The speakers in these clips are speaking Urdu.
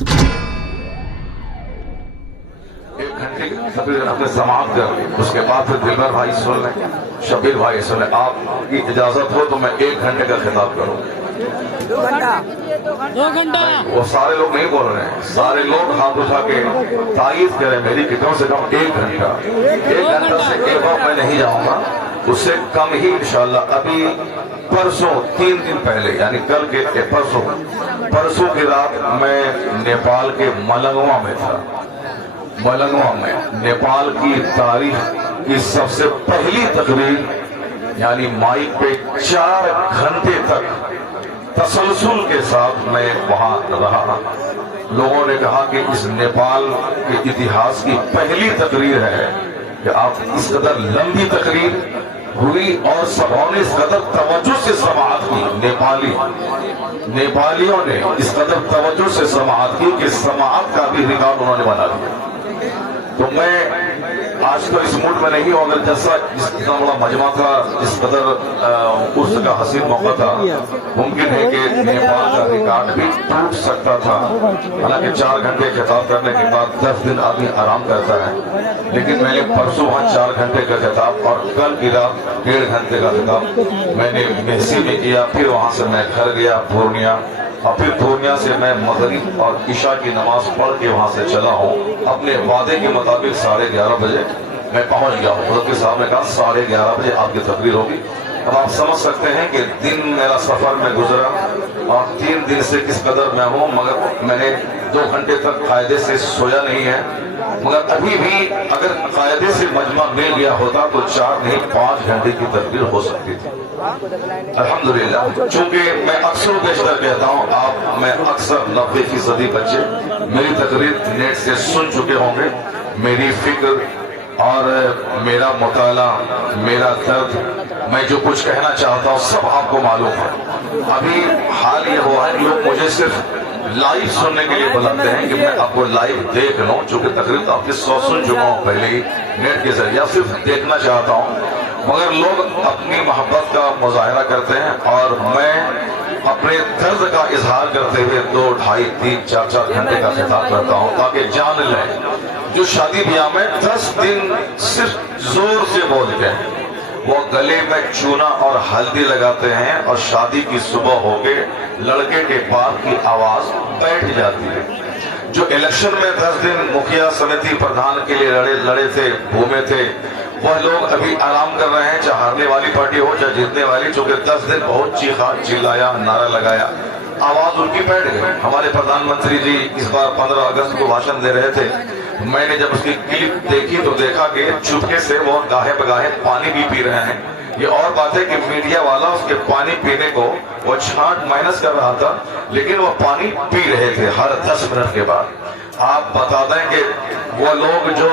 ایک گھنٹے کی تقریر اپنے سماعت کر لی، اس کے بعد پھر دلبر بھائی سن لیں، شبیر بھائی سن لیں۔ آپ کی اجازت ہو تو میں 1 گھنٹے کا خطاب کروں۔ 2 گھنٹہ وہ سارے لوگ نہیں بول رہے ہیں، سارے لوگ ہاتھ اٹھا کے تائید کریں میری کہ کم سے کم 1 گھنٹہ۔ 1 گھنٹہ سے ایبا میں نہیں جاؤں گا، اس سے کم ہی انشاءاللہ۔ ابھی پرسوں 3 دن پہلے یعنی کل کے پرسوں کی رات میں نیپال کے ملنگوا میں تھا۔ ملنگوا میں نیپال کی تاریخ کی سب سے پہلی تقریر، یعنی مائک پہ 4 گھنٹے تک تسلسل کے ساتھ میں وہاں رہا۔ لوگوں نے کہا کہ اس نیپال کے اتہاس کی پہلی تقریر ہے کہ آپ اس قدر لمبی تقریر ہوئی اور سبھوں نے اس قدر توجہ سے سماعت کی، نیپالیوں نے اس قدر توجہ سے سماعت کی کہ سماعت کا بھی ریکارڈ انہوں نے بنا دیا۔ تو میں آج تو اس موڈ میں نہیں ہوں، اگر جیسا اتنا بڑا مجمع تھا، اس قدر عرس کا حسین موقع تھا، ممکن ہے کہ نیپال کا ریکارڈ بھی ٹوٹ سکتا تھا۔ حالانکہ 4 گھنٹے خطاب کرنے کے بعد 10 دن آدمی آرام کرتا ہے، لیکن میں نے پرسوں وہاں 4 گھنٹے کا خطاب اور کل کی رات 1.5 گھنٹے کا خطاب میں نے مہسی میں کیا۔ پھر وہاں سے میں گھر گیا پورنیا، اور پھر پورنیا سے میں مغرب اور عشاء کی نماز پڑھ کے وہاں سے چلا ہوں۔ اپنے وعدے کے مطابق 11:30 بجے میں پہنچ گیا ہوں۔ حضرت صاحب نے کہا 11:30 بجے آپ کی تقریر ہوگی۔ اب آپ سمجھ سکتے ہیں کہ دن میرا سفر میں گزرا اور 3 دن سے کس قدر میں ہوں، مگر میں نے 2 گھنٹے تک قاعدے سے سویا نہیں ہے، مگر ابھی بھی اگر قاعدے سے مجمع مل گیا ہوتا تو 4 نہیں 5 گھنٹے کی تقریر ہو سکتی تھی۔ الحمدللہ، چونکہ میں اکثر و بیشتر کہتا ہوں، میں اکثر 90% بچے میری تقریر نیٹ سے سن چکے ہوں گے۔ میری فکر اور میرا مطالعہ، میرا درد، میں جو کچھ کہنا چاہتا ہوں سب آپ کو معلوم ہے۔ ابھی حال یہ ہوا ہے کہ لوگ مجھے صرف لائیو سننے کے لیے بلاتے ہیں کہ میں آپ کو لائیو دیکھ لوں، چونکہ تقریر تو آپ کی 100 سن چکا ہوں پہلے ہی نیٹ کے ذریعہ، صرف دیکھنا چاہتا ہوں۔ مگر لوگ اپنی محبت کا مظاہرہ کرتے ہیں اور میں اپنے درد کا اظہار کرتے ہوئے 2, 2.5, 3, 4 گھنٹے کا خطاب کرتا ہوں تاکہ جان لیں جو شادی بیاہ میں 10 دن صرف زور سے بولتے ہیں، وہ گلے میں چونا اور ہلدی لگاتے ہیں اور شادی کی صبح ہو کے لڑکے کے باپ کی آواز بیٹھ جاتی ہے۔ جو الیکشن میں 10 دن مکھیا سمیتی پردھان کے لیے لڑے تھے، گھومے تھے، وہ لوگ ابھی آرام کر رہے ہیں، چاہے ہارنے والی پارٹی ہو چاہے جیتنے والی، چونکہ 10 دن بہت چیخا چلایا، نعرہ لگایا، آواز ان کی بیٹھ گئی۔ ہمارے پردھان منتری جی اس بار 15 اگست کو بھاشن دے رہے تھے، میں نے جب اس کی کلپ دیکھی تو دیکھا کہ چپکے سے وہ گاہے بگاہے پانی بھی پی رہے ہیں۔ یہ اور بات ہے کہ میڈیا والا اس کے پانی پینے کو وہ چھانٹ مائنس کر رہا تھا، لیکن وہ پانی پی رہے تھے ہر 10 منٹ کے بعد۔ آپ بتا دیں کہ وہ لوگ جو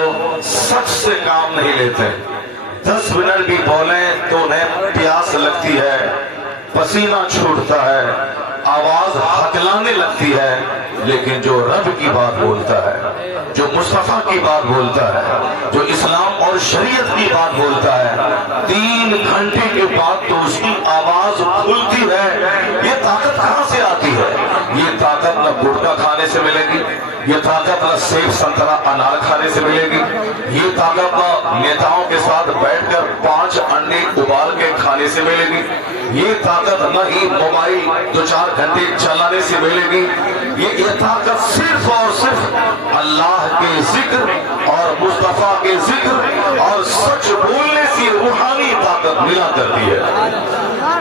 سچ سے کام نہیں لیتے، 10 منٹ بھی بولیں تو انہیں پیاس لگتی ہے، پسینہ چھوٹتا ہے، آواز ہکلانے لگتی ہے، لیکن جو رب کی بات بولتا ہے، جو مصطفیٰ کی بات بولتا ہے، جو اسلام اور شریعت کی بات بولتا ہے، 3 گھنٹے کے بعد تو اس کی آواز کھلتی ہے۔ یہ طاقت کہاں سے آتی ہے؟ یہ طاقت نہ گٹکا کھانے سے ملے گی، یہ طاقت نہ سیب سنترا انار کھانے سے ملے گی، یہ طاقت نہ نیتاؤں کے ساتھ بیٹھ کر 5 انڈے ابال کے کھانے سے ملے گی، یہ طاقت نہ ہی موبائل 2-4 گھنٹے چلانے سے ملے گی۔ یہ طاقت صرف اور صرف اللہ کے ذکر اور مصطفیٰ کے ذکر اور سچ بولنے سے روحانی طاقت ملا کرتی ہے۔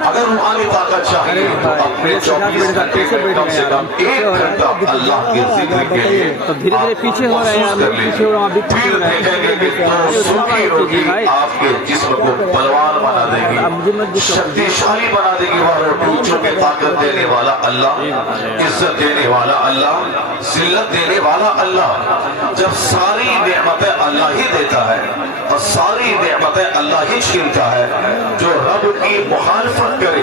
اگر روحانی طاقت چاہیے تو اپنے 24 گھنٹے سے کم 1 گھنٹہ اللہ کے ذکر کے لیے پیچھے ہو رہے ہیں، پھر دیکھیں گے کہ سوکھی روٹی آپ کے جسم کو بلوان بنا دے گی، شکتی شالی بنا دے گی۔ وہ روٹی چونکہ طاقت دینے والا اللہ، عزت دینے والا اللہ، ذلت دینے والا اللہ، جب ساری نعمتیں اللہ ہی دیتا ہے اور ساری نعمتیں اللہ ہی چھینتا ہے، جو رب کی مخالفت کرے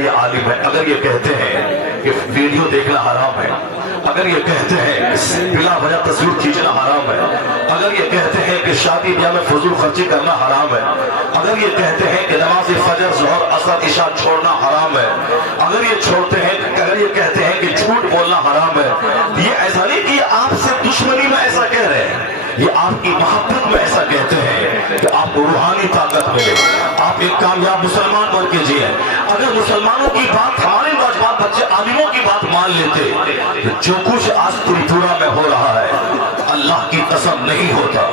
یہ عالم ہے، اگر یہ کہتے ہیں کہ ویڈیو دیکھنا حرام ہے، اگر یہ کہتے ہیں کہ بلا وجہ تصویر کھینچنا حرام ہے، اگر یہ کہتے ہیں کہ شادی بیاہ میں فضول خرچی کرنا حرام ہے، اگر یہ کہتے ہیں کہ نماز فجر ظہر عصر عشاء چھوڑنا حرام ہے، اگر یہ کہتے ہیں کہ جھوٹ بولنا حرام ہے، یہ ایسا نہیں کہ یہ آپ سے دشمنی میں ایسا کہہ رہے ہیں، یہ آپ کی محبت میں ایسا کہتے ہیں کہ آپ کو روحانی طاقت ملے، آپ ایک کامیاب مسلمان بن کے جیے۔ اگر مسلمانوں کی بات، ہمارے نوجوان بچے عالموں کی بات مان لیتے، جو کچھ آج تریپورا میں ہو رہا ہے اللہ کی قسم نہیں ہوتا،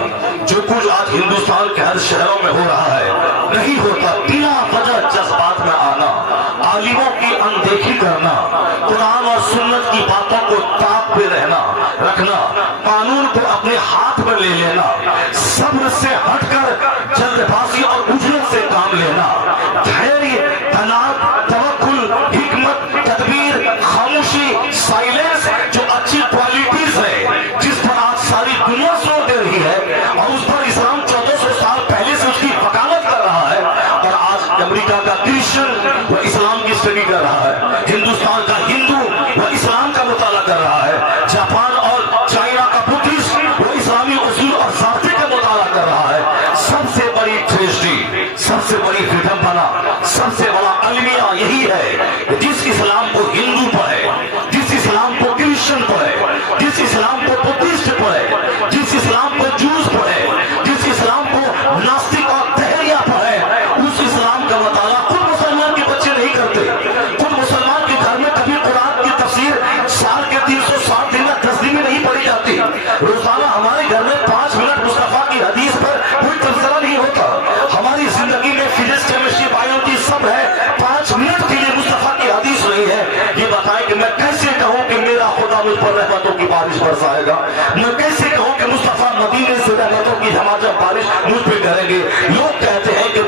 جو کچھ آج ہندوستان کے ہر شہروں میں ہو رہا ہے نہیں ہوتا۔ بلا وجہ جذبات میں آنا، عالموں کی اندیکھی کرنا، قرآن اور سنت کی باتوں کو تاب پہ رکھنا، قانون کو اپنے ہاتھ میں لے لینا، صبر سے ہٹ کر جلد بازی اور اجرت سے کام لینا، دھیریہ، تناعت، توکل، حکمت، تدبیر، خاموشی، سائلنس، جو اچھی کوالٹیز ہے جس پر آج ساری دنیا زور دے رہی ہے اور اس پر اسلام 1400 سال پہلے سے اس کی وکالت کر رہا ہے، اور آج امریکہ کا کرسچن وہ اسلام کی اسٹڈی کر رہا ہے، ہندوستان کا ہندو وہ اسلام کا مطالعہ کر رہا ہے، جاپان اور چائنا کا بدھسٹ وہ اسلامی اصول اور ضابطے کا مطالعہ کر رہا ہے۔ سب سے بڑی ٹریجڈی، سب سے بڑی وڈمبنا، سب سے بڑا المیہ یہی ہے کہ جس اسلام کو ہندو پڑھے، جس اسلام کو کرسچن پڑھے، جس اسلام کو بدھسٹ پڑھے، جس اسلام کو جوز پڑھے، جس اسلام کو ناستک اور دہریہ پڑھے، اس اسلام کا مطالعہ خود مسلمان کے بچے نہیں کرتے۔ خود مسلمان کے گھر میں کبھی قرآن کی تفسیر سال کے 360 دن میں 10 دن میں نہیں پڑھی جاتی۔ روزانہ ہمارے گھر میں 5 منٹ مصطفیٰ کی حدیث پر کوئی تبصرہ نہیں ہوتا۔ ہماری زندگی میں فزکس، کیمسٹری، بایولوجی سب ہے، 5 منٹ کے لیے مصطفیٰ کی حدیث نہیں ہے۔ یہ بتائیں کہ میں کیسے کہوں کہ میرا خدا مجھ پر رحمتوں کی بارش برسائے گا؟ میں کیسے کہوں کہ مصطفیٰ مدینے سے رحمتوں کی ہماجب بارش مجھ پہ کریں گے؟ لوگ کہتے ہیں کہ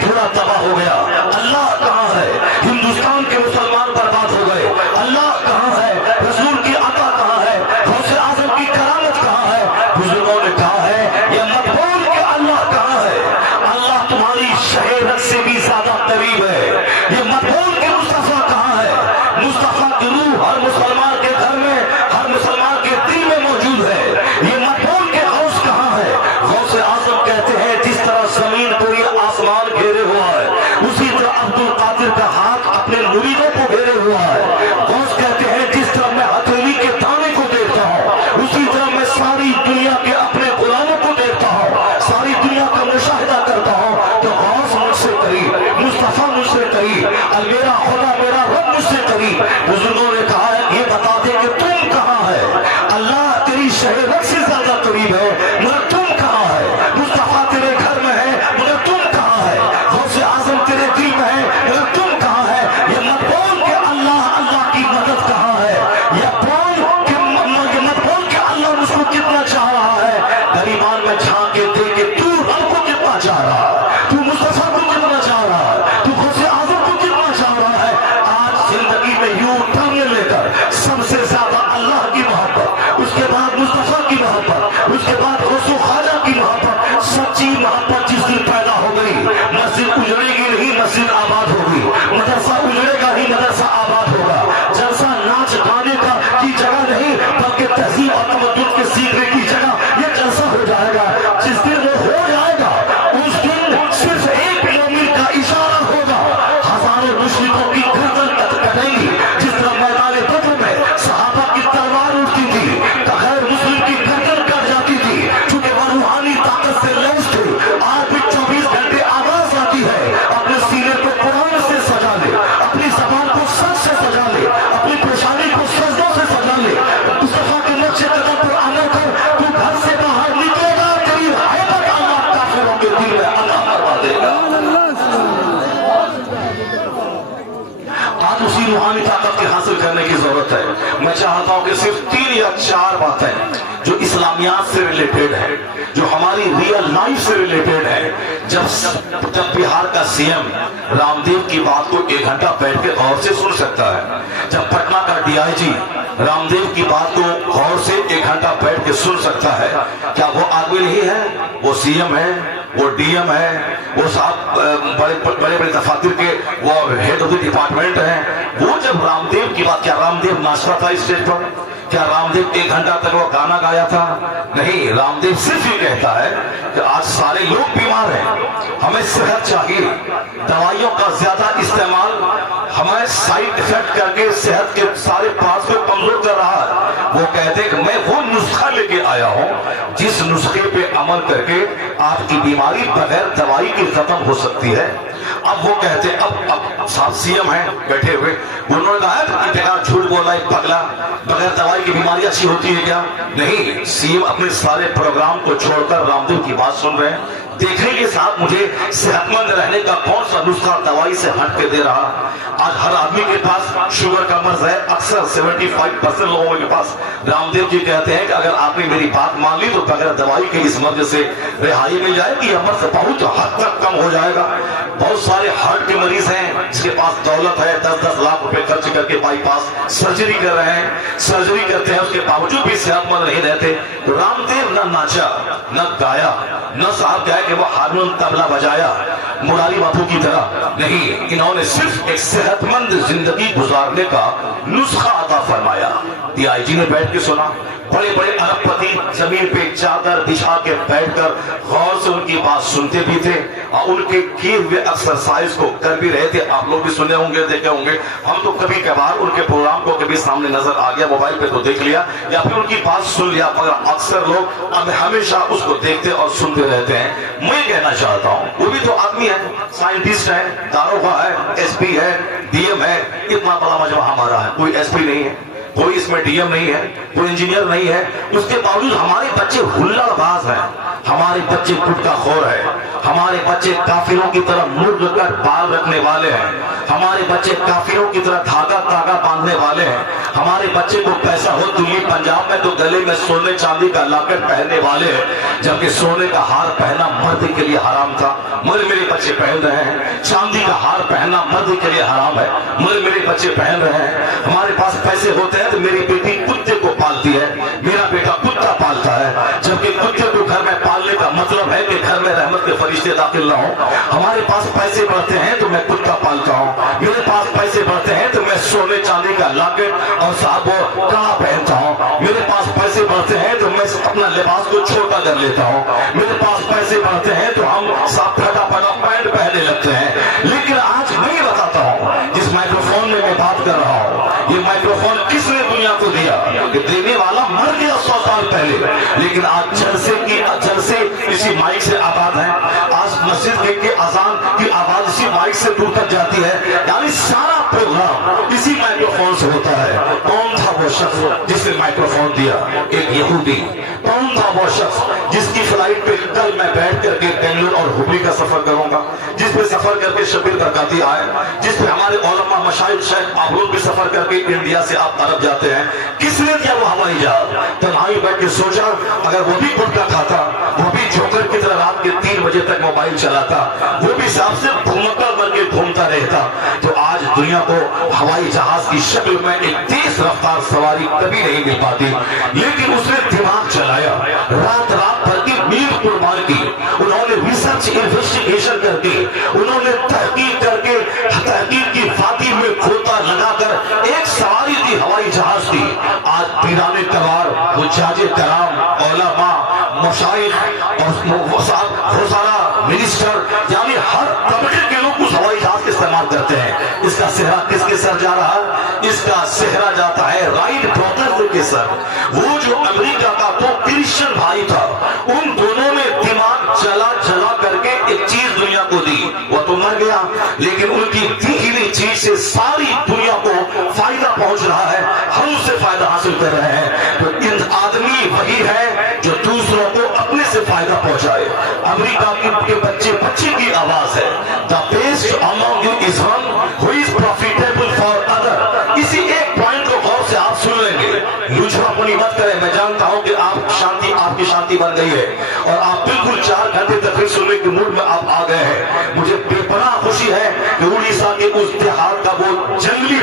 تھوڑا تباہ ہو گیا، اللہ کہاں ہے؟ ہندوستان کے مسلمان برباد ہو گئے، اللہ کہاں ہے؟ رسول کی عطا کہاں ہے؟ غوث اعظم کی کرامت کہاں ہے؟ بزرگوں نے کہا ہے یہ مت بول کہ اللہ کہاں ہے، اللہ تمہاری شہرت سے بھی زیادہ قریب ہے۔ یہ مت بول کہ مصطفیٰ کہاں ہے، مصطفیٰ کی روح ہر مسلمان کے گھر میں، ہر مسلمان کے دل میں موجود ہے۔ یہ مت بول کہ غوث کہاں ہے، غوث اعظم کہتے ہیں جس طرح زمین کو یہ آسمان گھیرے ہوا ہے، اسی طرح عبد القادر کا ہاتھ اپنے مریدوں کو گھیرے ہوا ہے۔ غوث کہتے ہیں جس طرح میں ہتھیلی کے دانے کو دیکھتا ہوں، اسی طرح میں ساری دنیا کے اپنے غلاموں کو دیکھتا ہوں، ساری دنیا کا مشاہدہ کرتا ہوں کہ غوث مجھ سے قریب، مصطفیٰ مجھ سے قریب، میرا خدا میرا رب مجھ سے قریب۔ بزرگوں نے کہا ہے یہ بتا دے کہ تم کہاں ہے، اللہ تیری شہرت سے زیادہ قریب ہے مگر تم کہاں ہے؟ مصطفیٰ تیرے گھر میں ہے مگر تم کہاں ہے؟ غوث اعظم تیرے دل میں ہے مگر تم کہاں ہے؟ یہ مت بول کہ اللہ کی مدد کہاں ہے، یہ مت بول کہ اللہ مجھ کو کتنا چاہ رہا ہے۔ غریبان میں جھانک کے دے کہ تو رب کو کتنا چاہ رہا ہے، تو مصطفیٰ کو کتنا چاہ رہا ہے، تو غوث اعظم کو کتنا چاہ رہا ہے۔ آج زندگی میں یوں ٹرن لے کر سب سے زیادہ اللہ کی محبت، اس کے بعد مصطفیٰ کی محبت، اس کے بعد غوث و خواجہ کی محبت، سچی محبت جس دن پیدا ہو گئی، مسجد اجڑے گی نہیں، مسجد آباد ہوگی، مدرسہ اجڑے گا ہی، مدرسہ آباد ہوگا۔ جلسہ ناچ گانے کی جگہ نہیں بلکہ تہذیب اور تمدن کے سیکھنے کی جگہ یہ جلسہ ہو جائے گا۔ جس دن وہ ہو جائے گا اس دن صرف ایک مومن کا اشارہ ہوگا، ہزاروں مشرکوں کی گردن کٹیں گی۔ جس طرح میدان بدر میں صحابہ کی تلوار اٹھتی تھی تو غیر مسلم کی گردن کٹ جاتی تھی، چونکہ وہ روحانی طاقت سے لیس تھے۔ آج بھی 24 گھنٹے آواز آتی ہے اپنے سینے کو قرآن سے سجا لے، اپنی زبان کو سچ سے سجا لے، اپنی پیشانی کو سجدوں سے سجا لے، مصطفیٰ کے نقش قدم پر عمل کر، تو گھر سے باہر نکلے گا تیری حیبت اللہ کافروں کے دل میں عطا فرما دے گا۔ آج اسی روحانی طاقت کے حاصل کرنے کی ضرورت ہے۔ میں چاہتا ہوں کہ صرف 3 یا 4 باتیں جو اسلامیات سے ریلیٹڈ ہے، جو ہماری ریئل لائف سے ریلیٹڈ ہے، جب بہار کا سی ایم رام دیو کی بات کو 1 گھنٹہ بیٹھ کے غور سے سن سکتا ہے، جب پٹنہ کا ڈی آئی جی رام دیو کی بات کو غور سے 1 گھنٹہ بیٹھ کے سن سکتا ہے، کیا وہ آدمی نہیں ہے؟ وہ سی ایم ہے، وہ DM ہے, وہ صاحب بڑے بڑے دفاتر کے وہ ہیڈ آف دی ڈپارٹمنٹ ہیں. وہ جب رام دیو کی بات, کیا رام دیو ناچتا تھا اسٹیج پر؟ کیا رام دیو 1 گھنٹہ تک وہ گانا گایا تھا؟ نہیں. رام دیو صرف یہ کہتا ہے کہ آج سارے لوگ بیمار ہیں, ہمیں صحت چاہیے, دوائیوں کا زیادہ استعمال ہمیں سائیڈ افیکٹ کر کے صحت کے سارے پارٹس کو کمزور کر رہا ہے. وہ کہتے ہیں کہ میں وہ نسخہ لے کے آیا ہوں جس نسخے پہ عمل کر کے آپ کی بیماری بغیر دوائی کی ختم ہو سکتی ہے. اب وہ کہتے ہیں, اب صاحب CM ہیں بیٹھے ہوئے, انہوں نے کہا جھوٹ بولا ہے پگلا, بغیر دوائی کی بیماری اچھی ہوتی ہے کیا؟ نہیں. CM اپنے سارے پروگرام کو چھوڑ کر رام دیو کی بات سن رہے ہیں. دیکھیں گے صاحب مجھے صحت مند رہنے کا کون سا نسخہ دوائی سے ہٹ کے دے رہا. آج ہر آدمی کے پاس شوگر کا مرض ہے, اکثر 75% لوگوں کے پاس. رام دیو جی کہتے ہیں کہ اگر آپ نے میری بات مان لی تو بغیر دوائی کے اس مرض سے رہائی مل جائے گی. یہ مرض بہت حد تک کم ہو جائے گا. بہت سارے ہارٹ کے مریض ہیں جس کے پاس دولت ہے, 10-10 لاکھ روپے خرچ کر کے بائی پاس سرجری کر رہے ہیں, سرجری کرتے ہیں, اس کے باوجود بھی صحت مند نہیں رہتے. رام دیو نہ ناچا, نہ گایا, نہ صاحب کہا کہ وہ ہارمون طبلہ بجایا مراری باپو کی طرح. نہیں, انہوں نے صرف ایک صحت مند زندگی گزارنے کا نسخہ عطا فرمایا. DIG نے بیٹھ کے سنا, بڑے بڑے ارب پتی زمین پہ چادر بچھا کے بیٹھ کر غور سے ان کی بات سنتے بھی تھے اور ان کے کیے ہوئے ایکسرسائز کو کر بھی رہے تھے. آپ لوگ بھی سنے ہوں گے, دیکھے ہوں گے. ہم تو کبھی کبھار ان کے پروگرام کو کبھی سامنے نظر آ گیا, موبائل پہ تو دیکھ لیا یا پھر ان کی بات سن لیا, مگر اکثر لوگ اب ہمیشہ اس کو دیکھتے اور سنتے رہتے ہیں. میں کہنا چاہتا ہوں وہ بھی تو آدمی ہے, سائنٹسٹ ہے, داروغہ ہے, SP ہے, DM ہے. اتنا بڑا مجمع ہمارا ہے, کوئی SP نہیں ہے, کوئی اس میں DM نہیں ہے, کوئی انجینئر نہیں ہے. اس کے باوجود ہمارے بچے ہلڑ باز ہیں, ہمارے بچے گٹکا خور ہے, ہمارے بچے کافروں کی طرح مرغ کر بال رکھنے والے ہیں, ہمارے بچے کافروں کی طرح دھاگا باندھنے والے ہیں. ہمارے بچے کو پیسہ ہو دلی پنجاب میں تو گلے میں سونے چاندی کا لاکٹ پہننے والے ہیں, جبکہ سونے کا ہار پہننا مرد کے لیے حرام تھا, مگر میرے بچے پہن رہے ہیں. چاندی کا ہار پہننا مرد کے لیے حرام ہے, مگر میرے بچے پہن رہے ہیں. ہمارے پاس پیسے ہوتے ہیں تو میری بیٹی کتے کو پالتی ہے, میرا بیٹا کتا پالتا ہے, جبکہ کتے کو گھر میں پالنے کا مطلب ہے کہ گھر میں رحمت کے فرشتے داخل نہ ہوں. ہمارے پاس پیسے بڑھتے ہیں تو میں کتا پالتا ہوں, میرے پاس پیسے بڑھتے ہیں تو میں سونے چاندی کا لاکٹ اور صاحب کڑا پہنتا ہوں. میرے پاس پیسے بڑھتے ہیں تو میں اپنا لباس کو چھوٹا کر لیتا ہوں. میرے پاس پیسے بڑھتے ہیں تو ہم صاحب پھٹا پینٹ پہننے لگتے ہیں. لیکن آج میں بتاتا ہوں, جس مائکروفون میں بات کر رہا ہوں, یہ مائکروفون کس نے دنیا کو دیا؟ کہ دینے والا مر گیا 100 سال پہلے, لیکن آج جلسے اسی مائک سے آباد ہیں. آج مسجد کے اذان کی آواز اسی مائک سے دور تک جاتی ہے. یعنی سارا پروگرام اسی مائکروفون سے ہوتا ہے. کون تھا وہ شخص جس نے مائکروفون دیا؟ ایک یہودی. کون تھا وہ شخص جس کی فلائٹ پہ کل میں بیٹھ کر کے بنگلور اور ہبلی کا سفر کروں گا, جس پہ سفر کر کے شبیر برکاتی آئے, جس پہ ہمارے علماء مشائخ شیخ آپ لوگ بھی سفر کر کے انڈیا سے آپ عرب جاتے ہیں. کس نے دیا وہ ہوائی جہاز؟ تنہائی بیٹھ کے سوچا اگر وہ بھی گٹکا کھاتا, وہ بھی جوکر کی طرح رات کے 3 بجے تک موبائل چلاتا, وہ بھی صاحب سے بھومکڑ بن کے گھومتا رہتا, تو آج دنیا کو ہوائی جہاز کی شکل میں ایک تیز رفتار سواری کبھی نہیں مل پاتی. لیکن اس نے دماغ چلایا, رات بھر کی نیند قربان کی. انہوں نے ریسرچ انویسٹیگیشن کر کے, انہوں نے تحقیق کر کے تحقیق کی وادی میں کھوتا لگا کر ایک سواری دی ہوائی جہاز کی. آج پیران کبار, حجاج کرام, علماء, مشائخ اور وزراء, منسٹر, یعنی ہر طبقے کے لوگ اس ہوائی جہاز کا استعمال کرتے ہیں. اس کا صحرا کس کے سر جا رہا ہے؟ اس کا صحرا جاتا ہے رائٹ برادرز کے سر. وہ جو امریکہ کا تو کرسچن بھائی تھا, ان دونوں نے دماغ چلا کر کے ایک چیز دنیا کو دی. وہ تو مر گیا, لیکن ان کی دی ہوئی چیز سے ساری دنیا کو فائدہ پہنچ رہا ہے, ہم اس سے فائدہ حاصل کر رہے ہیں. تو ان آدمی وہی ہے جو دوسروں کو اپنے سے فائدہ پہنچائے. امریکہ کے بچے کی آواز ہے, the best among you is one who is profitable for other. اسی ایک پوائنٹ کو غور سے آپ سن لیں گے. لجھا پنی مت کریں, میں جانتا ہوں کہ آپ کی شانتی بن گئی ہے اور آپ بالکل 4 گھنٹے تقریر سننے کے موڈ میں آپ آ گئے ہیں. مجھے بے پناہ خوشی ہے کہ اڑیسہ کے اس دیہات کا وہ جنگلی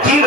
3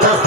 10,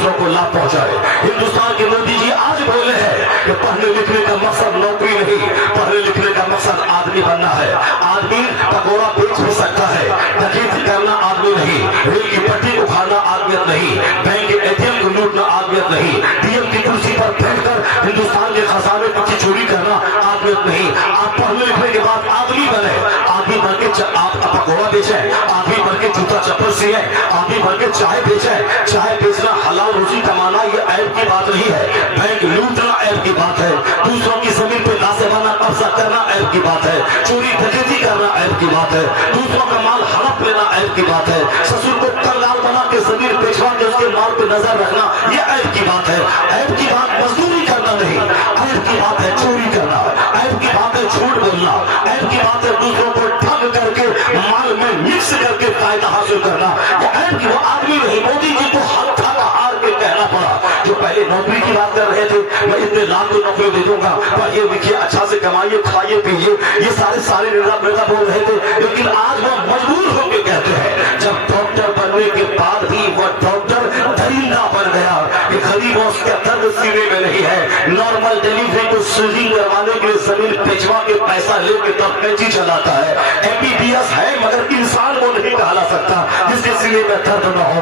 دوسروں کو لابھ پہنچائے. ہندوستان کے مودی جی آج بولے ہیں کہ پڑھنے لکھنے کا مقصد نوکری نہیں, پڑھنے لکھنے کا مقصد آدمی بننا ہے. آدمی پکوڑا بیچ بھی سکتا ہے, ڈکیتی کرنا آدمی نہیں, ریل کی پٹری اکھاڑنا آدمیت نہیں, بینک کے اے ٹی ایم کو لوٹنا آدمیت نہیں, ڈی ایم کی کرسی پر بیٹھ کر ہندوستان کے خزانے کی چوری کرنا آدمیت نہیں. آپ پڑھنے لکھنے کے بعد آدمی بنے, آدمی بن کے آپ پکوڑا بیچیں, آدمی بن کے جوتا چپل سیئیں, آدمی بن کے چائے بیچیں. چائے بیچنا حلال روزی کمانا یہ عیب کی بات نہیں ہے, بینک لوٹنا عیب کی بات ہے, دوسروں کی زمین پہ ناسبانہ قبضہ کرنا عیب کی بات ہے, چوری ڈکیتی کرنا عیب کی بات ہے, دوسروں کا مال ہڑپ لینا عیب کی بات ہے, سسر کو کنگال بنا کے زمین بیچوا کے اس کے مال پہ نظر رکھنا یہ عیب کی بات ہے. عیب کی بات مزدوری کرنا نہیں, عیب کی بات ہے چوری کرنا, عیب کی بات ہے جھوٹ بولنا, عیب کی بات ہے دوسروں کو ٹھگ کر کے مال میں مکس کر کے فائدہ حاصل کرنا. وہ عیب کی, وہ آدمی نہیں. مودی جی کو ہاتھ تھا ہار کے کہنا پڑا. جو پہلے نوکری کی بات کر رہے تھے, میں اتنے لاکھ کو نوکری دے دوں گا, پڑھیے لکھیے اچھا سے کمائیے کھائیے پیئے, یہ سارے نیتا بول رہے تھے. لیکن آج وہ مجبور ہو کے کہتے ہیں, جب ڈاکٹر بننے کے بعد بھی وہ ڈاکٹر درندہ بن گیا کہ غریبوں اس کے درد سینے میں نہیں ہے. نارمل ڈیلیوری کو سیزنگ کروانے کے لیے زمین بیچوا کے پیسہ لے کے تب کینچی چلاتا ہے. ایم بی بی ایس ہے مگر انسان وہ نہیں کہلا سکتا جس کے سینے میں درد نہ ہو.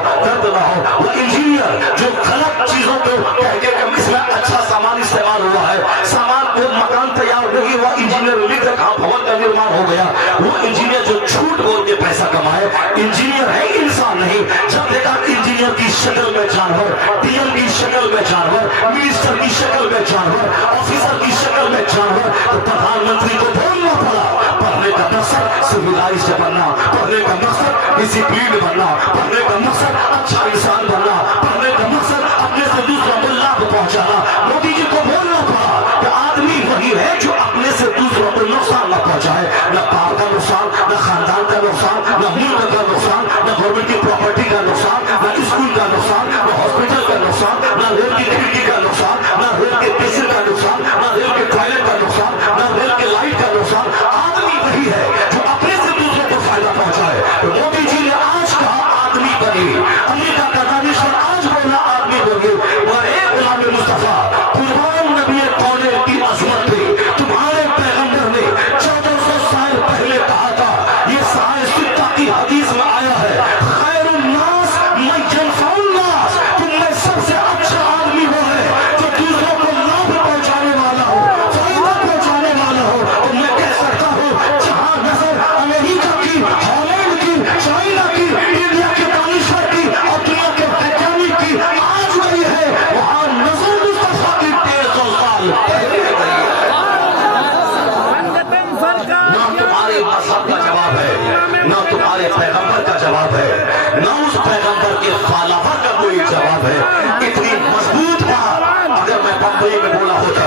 وہ انجینئر جو غلط چیزوں کو کہہ کے اس میں اچھا سامان استعمال ہوا ہے, سامان کو مکان تیار نہیں ہوا, انجینئر لکھ رکھا بھون کا نرمان ہو گیا. وہ انجینئر جو جھوٹ بول کے پیسہ کمائے, انجینئر ہے انسان نہیں. جب دیکھا انجینئر کی شکل میں جانور, ڈی ایم کی شکل میں جانور, منسٹر کی شکل میں جانور, آفیسر کی شکل میں جانور, تو پردھان منتری کو بولنا پڑا پڑھنے کا مقصد سویلائز بننا, پڑھنے کا مقصد ڈسپلین بننا, پڑھنے کا مقصد اچھا انسان بننا, پڑھنے کا مقصد اپنے سے دوسروں کو لابھ پہنچانا. مودی جی کو بولنا پڑا کہ آدمی وہی ہے جو اپنے سے دوسروں کو نقصان نہ پہنچائے, نہ باپ کا نقصان, نہ خاندان کا نقصان, نہ ملک کا نقصان, نہ گورنمنٹ کی پراپرٹی کا نقصان, نہ اسکول کا نقصان, نہ ہاسپٹل کا نقصان, نہ ریل کی کھڑکی کا نقصان, نہ ریل کے پیسر کا نقصان, نہ ریل کے ٹوائلٹ کا نقصان, نہ ریل کے لائٹ کا نقصان. آدمی وہی ہے جو اپنے سے دوسروں کو فائدہ پہنچائے. مودی جی نے آج کہا آدمی بنی, امریکہ کا دانشور آج بولا آدمی بنی. اور اے غلام مصطفیٰ, قربان نبی کون کی عظمت پہ تمہارے پیغمبر نے 1400 سال پہلے کہا تھا, یہ صحیح ستہ کی حدیث میں آیا ہے, خیر الناس من ينفع الناس, تم میں سب سے اچھا آدمی وہ ہے جو دوسروں کو لابھ پہنچانے والا ہو, فائدہ پہنچانے والا ہو. تو میں کہہ سکتا ہوں جہاں نظر امریکہ کی, ہالینڈ کی, چائنا کی, انڈیا کے دانشور کی اور دنیا کے ویگیانک کی آج وہی ہے, وہاں نظر مصطفیٰ کی 150 سال پہلے گئی ہے. نہ تمہارے مذہب کا جواب ہے, نہ تمہارے پیغمبر کا جواب ہے, نہ اس پیغمبر کے فالوور کا کوئی جواب ہے. اتنی مضبوط بات اگر میں بمبئی میں بولا ہوتا,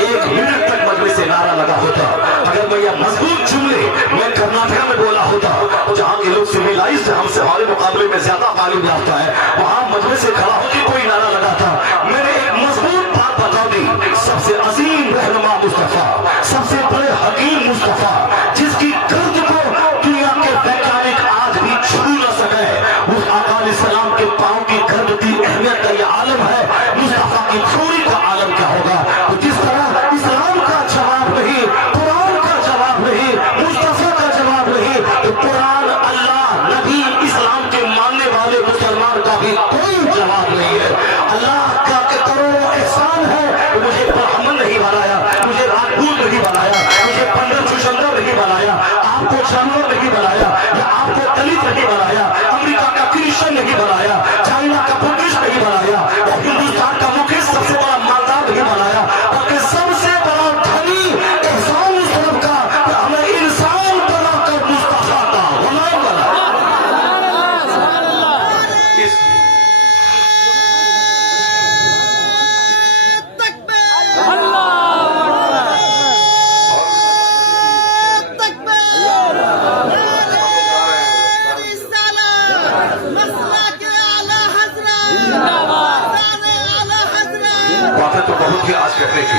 1 منٹ تک مجلس سے نعرہ لگا ہوتا, اگر میں یہ مضبوط جملے میں کرناٹکا میں بولا ہوتا جہاں کے لوگ سویلائزڈ ہم سے ہمارے مقابلے میں زیادہ تعلیم یافتہ ہے, وہاں مجلس سے کھڑا ہو کے کوئی نعرہ لگاتا. میں نے ایک مضبوط بات بتا دی, سب سے عظیم رہنما مصطفیٰ, سب سے بڑے حکیم مصطفیٰ, جس کی گرد کو دنیا کے ویگیانک آج بھی چھو نہ سکے, اس آقا علیہ السلام کے پاؤں کی گرد کی اہمیت کا یہ عالم ہے, مصطفیٰ کی چھوڑی کا عالم کیا ہوگا. تو جس طرح اسلام کا جواب نہیں, قرآن کا جواب نہیں, مصطفیٰ کا جواب نہیں, تو قرآن, اللہ, نبی, اسلام کے ماننے والے مسلمان کا بھی کوئی جواب نہیں ہے. اللہ کا کروڑوں احسان ہے کہ مجھے برہمن نہیں بنایا, مجھے راجپوت نہیں بنایا, مجھے پنڈت چشندر نہیں بنایا, آپ کو جانور نہیں بنایا, یا آپ کو دلت نہیں بنایا, امریکہ کا کرسچن نہیں بنایا, چائنا کا بدھسٹ نہیں بنایا, اور ہندوستان کا مکھیہ سب سے بڑا مالدار نہیں بنایا, بلکہ سب سے بڑا دھنی احسان اس طرف کا کہ ہمیں انسان بنا کر مصطفیٰ کا غلام بنایا. باتیں تو بہت ہی آج کرنے کی,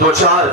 2-4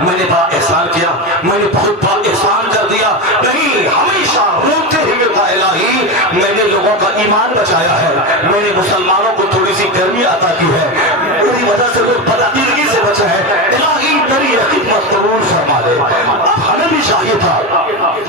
میں نے بڑا احسان کیا, میں نے بہت بڑا احسان کر دیا. نہیں, ہمیشہ روتے ہوئے کہا الہی میں نے لوگوں کا ایمان بچایا ہے, میں نے مسلمانوں کو تھوڑی سی گرمی عطا کی ہے, میری وجہ سے لوگ بدعقیدگی سے بچے ہیں, الہی میری خدمت قبول فرما لے. اب ہمیں بھی چاہیے تھا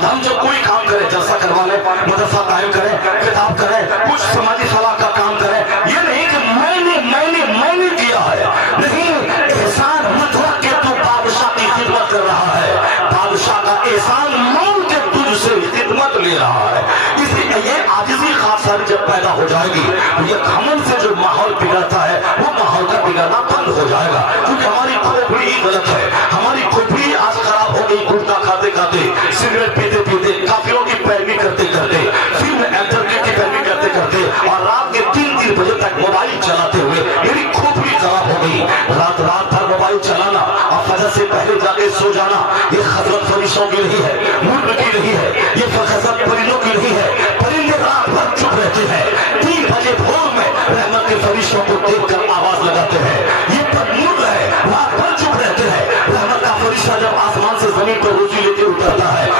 ہم جو کوئی کام کریں, جلسہ کروا لیں, مدرسہ قائم کریں, کتاب کریں, کچھ سماجی فلاح کا کام کریں, یہ نہیں کہ میں نے کیا ہے. نہیں, احسان مت رکھ کے تو بادشاہ کی خدمت کر رہا ہے, بادشاہ کا احسان مان کے تجھ سے خدمت لے رہا ہے. اسی یہ عاجزی خاص جب پیدا ہو جائے گی تو یہ گھمنڈ سے جو ماحول بگڑتا ہے وہ ماحول کا بگڑنا بند ہو جائے گا, کیونکہ ہماری کھوپڑی ہی غلط ہے. ہماری کھوپڑی آج خراب ہو گئی, گٹکا کھاتے کھاتے, سگریٹ پیتے پیتے, کافروں کی پیروی کرتے کرتے, فلم ایکٹر کی پیروی کرتے کرتے, اور رات کے 3 بجے تک موبائل چلاتے ہوئے میری کھوپڑی خراب ہو گئی. رات بھر موبائل چلانا اور فجر سے پہلے جا کے سو جانا, یہ حضرت فرشتوں کی نہیں ہے, ملک کی نہیں ہے, یہ حضرت پرندوں کی نہیں ہے. پرندے رات بھر چپ رہتے ہیں, 3 بجے بھور میں رحمت کے فرشتوں کو دیکھ کر آواز لگاتے ہیں. یہ مرغ ہے, رات بھر چپ رہتے ہیں. رحمت کا فرشتہ جب آسمان سے زمین پر روزی لے کے اترتا ہے